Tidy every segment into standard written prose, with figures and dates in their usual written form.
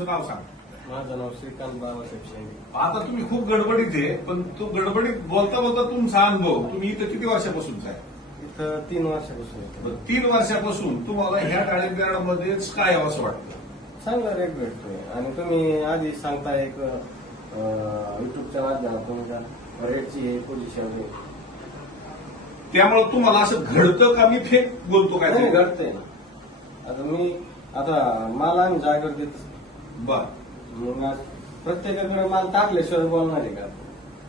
तुमचं नाव सांग. माझं नाव श्रीकांत बाबासाहेब शेंडे. आता तुम्ही खूप गडबडीत आहे, पण तो गडबडीत बोलता बोलता तुमचा अनुभव, तुम्ही इथं किती वर्षापासूनचा आहे? इथं 3 वर्षापासून येतो. 3 वर्षापासून तुम्हाला ह्या डाळिंब यार्डमध्येच काय यावं असं वाटतं? चांगला रेट भेटतोय आणि तुम्ही आधी सांगता एक युट्यूबच्या माध्यमातून का रेटची पोझिशन आहे. त्यामुळे तुम्हाला असं घडतं का मी फेक बोलतो काय? नाही, घडतंय ना. आता माल आम्ही जागेवर देत बर मग आज प्रत्येकाकडे माल टाकल्याशिवाय बोलणार आहे का?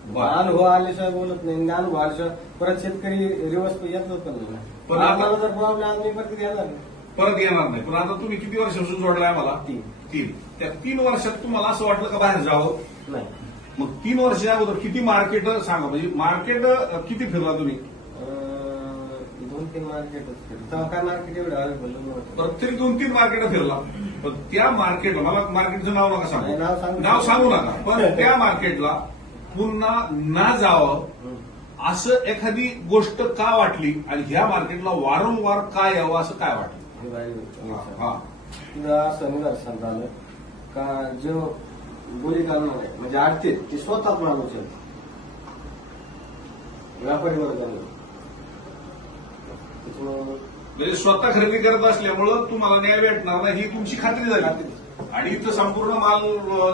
बर. अनुभव आल्याशिवाय बोलत नाही. अनुभव आल्याशिवाय परत शेतकरी रिवर्स येतच पण नाही. पण आता- आम्हाला जर प्रॉब्लेम आज मी परत येणार नाही. परत येणार नाही. पण आता तुम्ही किती वर्षापासून जोडलाय मला? 3. त्या 3 वर्षात तुम्हाला असं वाटलं का बाहेर जावं? नाही. मग 3 वर्षाच्या अगोदर किती मार्केट सांगा, म्हणजे मार्केट किती फिरला तुम्ही? 2-3 मार्केटच तेव्हा काय मार्केट एवढं अवेलेबल नव्हतं. प्रत्येक 2-3 मार्केट फिरला. पण त्या मार्केटला, मला मार्केटचं नाव नका सांगू, नाही, नाव सांगू नका, पण त्या मार्केटला पुन्हा ना जावं असं एखादी गोष्ट का वाटली आणि ह्या मार्केटला वारंवार का यावं असं काय वाटलं? हा. तिथं असं निदर्शन झालं का जो बोली करणार आहे म्हणजे आडते ते स्वतःच माणूस आहे. व्यापारी वर्गाने म्हणजे स्वतः खरेदी करत असल्यामुळं तुम्हाला न्याय भेटणार नाही ही तुमची खात्री झाली. आणि इथं संपूर्ण माल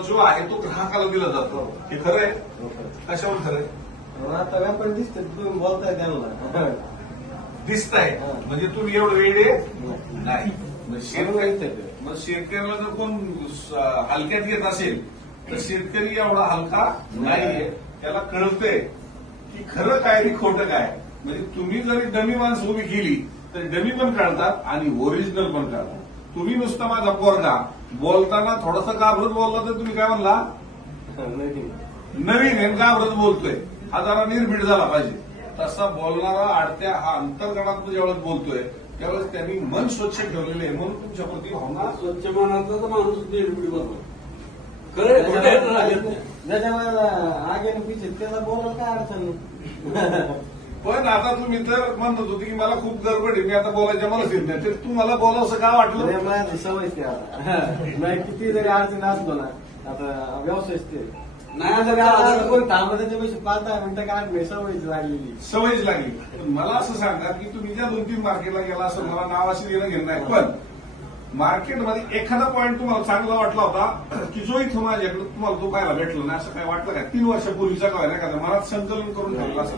जो आहे तो ग्राहकाला दिला जातो. हे खरं आहे? कशावर खरं आहे? आता व्यापारी दिसते तुम्ही बोलताय त्यांना दिसत आहे म्हणजे तुम्ही एवढं वेळ नाही. मग शेतकऱ्याला जर कोण हलक्यात घेत असेल तर शेतकरी एवढा हलका नाहीये. त्याला कळतंय की खरं काय आणि खोटं काय. म्हणजे तुम्ही जरी डमी माणसं उभी केली तर डमी पण काढतात आणि ओरिजिनल पण काढतात. तुम्ही नुसता माझा पोरगा बोलताना थोडासा घाबरत बोलला तर तुम्ही काय म्हणला? नवीन आहे घाबरत बोलतोय. हा जरा निर्भीड झाला पाहिजे. तसा बोलणारा आडत्या हा अंतर्गणात ज्यावेळेस बोलतोय त्यावेळेस त्यांनी मन स्वच्छ ठेवलेलं आहे म्हणून तुमच्याप्रती भावना स्वच्छ मनातला तर माणूस निर्भीड बरोबर खरं. ज्याच्यामुळे आगे पिछे त्याला बोलायला काय अडचण नाही. पण आता तुम्ही तर म्हणत होते की मला खूप गडबड आहे, मी आता बोलायच्या मला येत नाही, तर तुम्हाला बोलावंसं का वाटलं? माझी सवयच ते आता नाही किती जरी अडचण असलो ना आता व्यवसायच ते नाही जरी आता आता कोणी थांबत त्याच्यापेक्षा 5-10 मिनिटं काय सवयच लागलेली. सवयच लागली. पण मला असं सांगा की तुम्ही ज्या 2-3 मार्केटला गेला असं मला नावाशी देणं घेणं नाही, पण मार्केटमध्ये एखादा पॉईंट तुम्हाला चांगला वाटला होता की जो इथं माझ्याकडे तुम्हाला तो पाहायला भेटला नाही असं काय वाटलं का? 3 वर्षापूर्वीचा काय नाही का मनात संकलन करून ठेवलं असं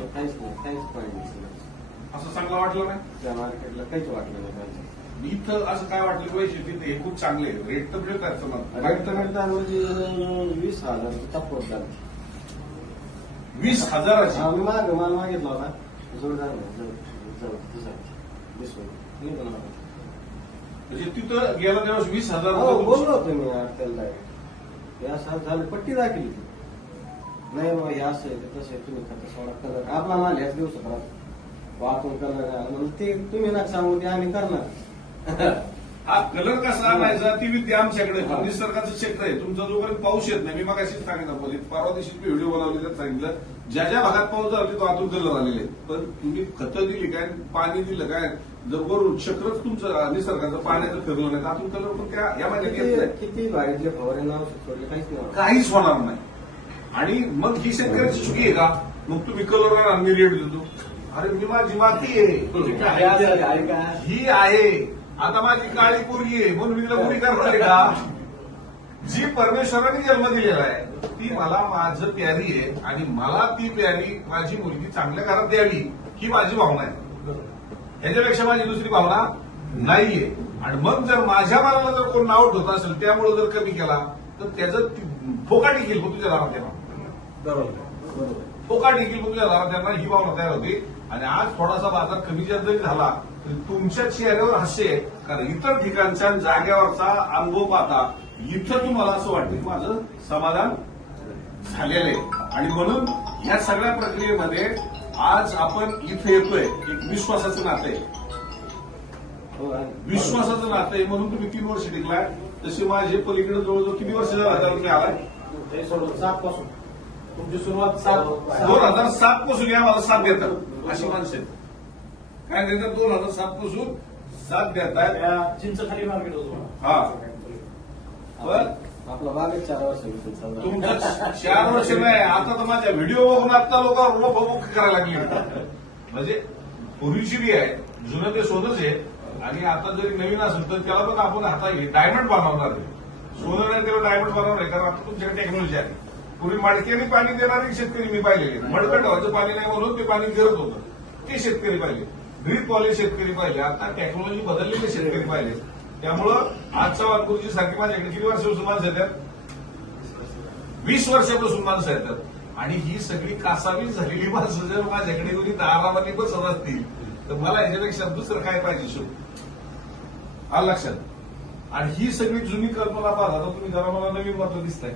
असं चांगलं वाटलं नाही? त्या मार्केटला काहीच वाटलं नाही पाहिजे. इथं असं काय वाटलं पैसे तिथे हे खूप चांगले रेट तर मिळतात तुम्हाला. रेट तर मिळतात म्हणजे 20,000 टप्पत झालं. 20,000ची आम्ही माल मागितला होता जोरदार म्हणजे तिथं गेला त्यावेळेस 20,000 बोललो होतो मी त्याला हे असं झालं पट्टी दाखली नाही बाबा हे असं आहे तसं आहे तुम्ही खाता सोडा कलर आपला माल ह्याच दिवसात वाहतून कलर म्हणून ते तुम्ही ना सांगू ते आम्ही करणार. हा कलर कसा आणायचा ती विद्या आमच्याकडे पण निसर्गाचं क्षेत्र आहे. तुमचा जोपर्यंत पाऊस येत नाही, मी मगाशीच सांगितलं परवा दिवशी व्हिडिओ बनवले त्यात सांगितलं ज्या ज्या भागात पाऊस झाला तिथं आतून कलर आलेले. पण तुम्ही खतं दिली काय पाणी दिलं काय जर वरून चक्रच तुमचं निसर्गाचं पाण्याचं फिरलं नाही आतून कलर पण त्या या महिन्यात येत नाही. किती बाहेरले फवारे नाव सोडले काहीच नाही काहीच होणार नाही. आणि मग ही शेतकऱ्याची चुकी आहे का? मग तुम्ही कलर मी रेट देतो. अरे मी माझी माती आहे ही आहे. आता माझी काळी पोरगी आहे म्हणून मी तिला पुरी करणार आहे का? जी परमेश्वराने जन्म दिलेला आहे ती मला माझं प्यारी आहे आणि मला ती प्यारी माझी मुलगी चांगल्या घरात द्यावी ही माझी भावना आहे. ह्याच्यापेक्षा माझी दुसरी भावना नाहीये. आणि मग जर माझ्या मनाला जर कोण नाव ठेवत असेल त्यामुळे जर कमी केला तर त्याचं फोकाटी घेईल तुझ्या दारात त्यांना. बरोबर फोकाटी घेईल तुझ्या दारात त्यांना ही भावना तयार होती. आणि आज थोडासा बाजार कमी जास्त जरी झाला तरी तुमच्या चेहऱ्यावर हास्य आहे. कारण इतर ठिकाणच्या जागेवरचा अनुभव पाहता इथं तुम्हाला असं वाटतं की माझं समाधान झालेलं आहे. आणि म्हणून या सगळ्या प्रक्रियेमध्ये आज आपण इथे येतोय एक विश्वासाचं नातं आहे. विश्वासाचं नातं आहे म्हणून तुम्ही 3 वर्ष टिकलाय. तसे माझे पलीकडे जवळजवळ किती वर्ष झालं तुम्ही आलाय? 7 पासून तुमची सुरुवात 2007 पासून या मला साथ देतात अशी माणसं आहेत. काय देतात 2007 पासून साथ देतात. चिंचखाली मार्केट होतो. हा पण आपला बागच 4 वर्षापासून चालू आहे. तुमचं 4 वर्ष नाही, आता तर माझ्या व्हिडिओ बघून आता लोक रोप करायला लागली. म्हणजे पूर्वीची बी आहे, जुनं ते सोनंच आहे. आणि आता जरी नवीन असेल तर त्याला पण आपण आता डायमंड बनवणार आहे. सोनं नाही त्याला डायमंड बनवणार आहे, कारण आता तुमच्याकडे टेक्नॉलॉजी आहे. पूर्वी मडक्याने पाणी देणारे शेतकरी मी पाहिलेले. मडकं ठेवायचं पाणी नाही म्हणून ते पाणी गिरत होतं, ते शेतकरी पाहिले. ड्रीपवाले शेतकरी पाहिले. आता टेक्नॉलॉजी बदललेले शेतकरी पाहिले. त्यामुळं आजचा वानपूरची सारखी माझ्याकडे किती वर्षापासून माणसं येतात? 20 वर्षापासून माणसं येतात. आणि ही सगळी कासावीस झालेली माणसं जर माझ्याकडे कोणी दारामध्ये बसत असतील तर मला याच्यापेक्षा दुसरं काय पाहिजे शुभ? आलं लक्षात? आणि ही सगळी जुनी कल्पना पाहता, आता तुम्ही जरा मला नवीन मात्र दिसताय.